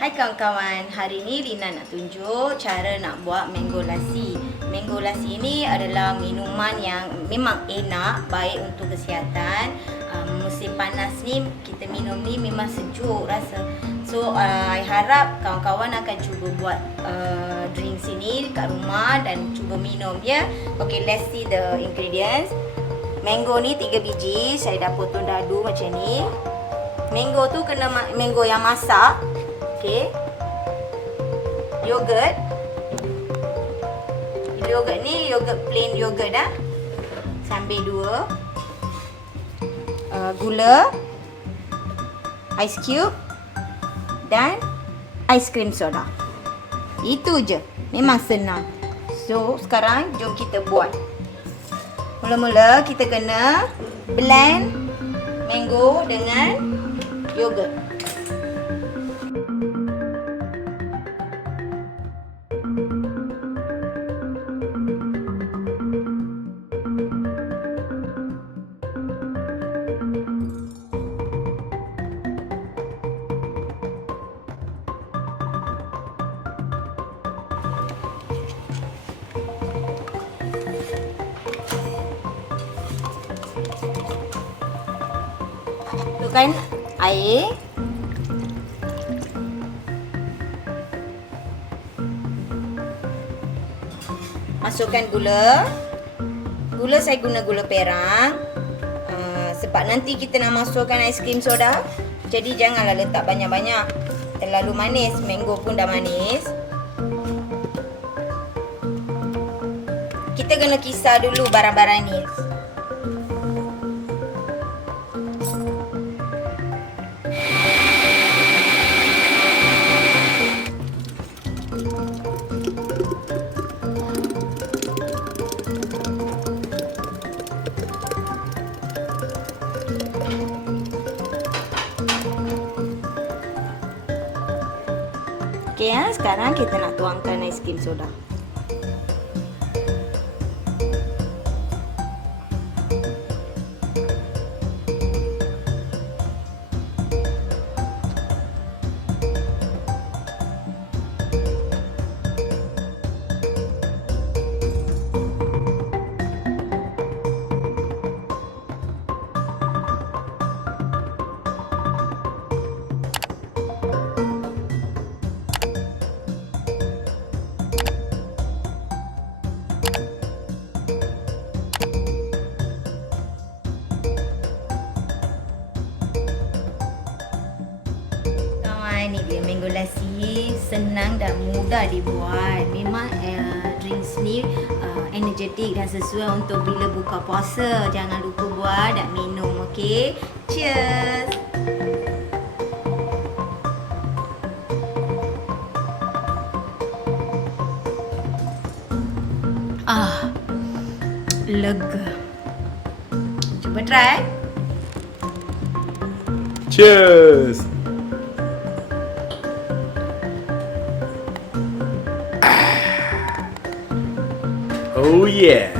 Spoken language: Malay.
Hai kawan-kawan, hari ni Lina nak tunjuk cara nak buat mango lassi. Mango lassi ini adalah minuman yang memang enak, baik untuk kesihatan. Musim panas ni kita minum ni memang sejuk rasa. So I harap kawan-kawan akan cuba buat drink sini kat rumah dan cuba minum ya. Okay, let's see the ingredients. Mango ni 3 biji, saya dah potong dadu macam ni. Mango tu kena mango yang masak. Okey. Yogurt. Yogurt ni yogurt plain yogurt dah. Sambil 2. Gula, ice cube dan ice cream soda. Itu je. Memang senang. So, sekarang jom kita buat. Mula-mula kita kena blend mango dengan yogurt. Masukkan air. Masukkan gula. Gula saya guna gula perang. Sebab nanti kita nak masukkan ais krim soda. Jadi janganlah letak banyak-banyak. Terlalu manis. Mango pun dah manis. Kita kena kisar dulu barang-barang ni. Okey ya, sekarang kita nak tuangkan ais krim soda. Ini dia mango lassi, senang dan mudah dibuat. Memang drinks ni energetik dan sesuai untuk bila buka puasa. Jangan lupa buat dan minum, okey? Cheers. Lega. Cuba try. Cheers. Oh yeah.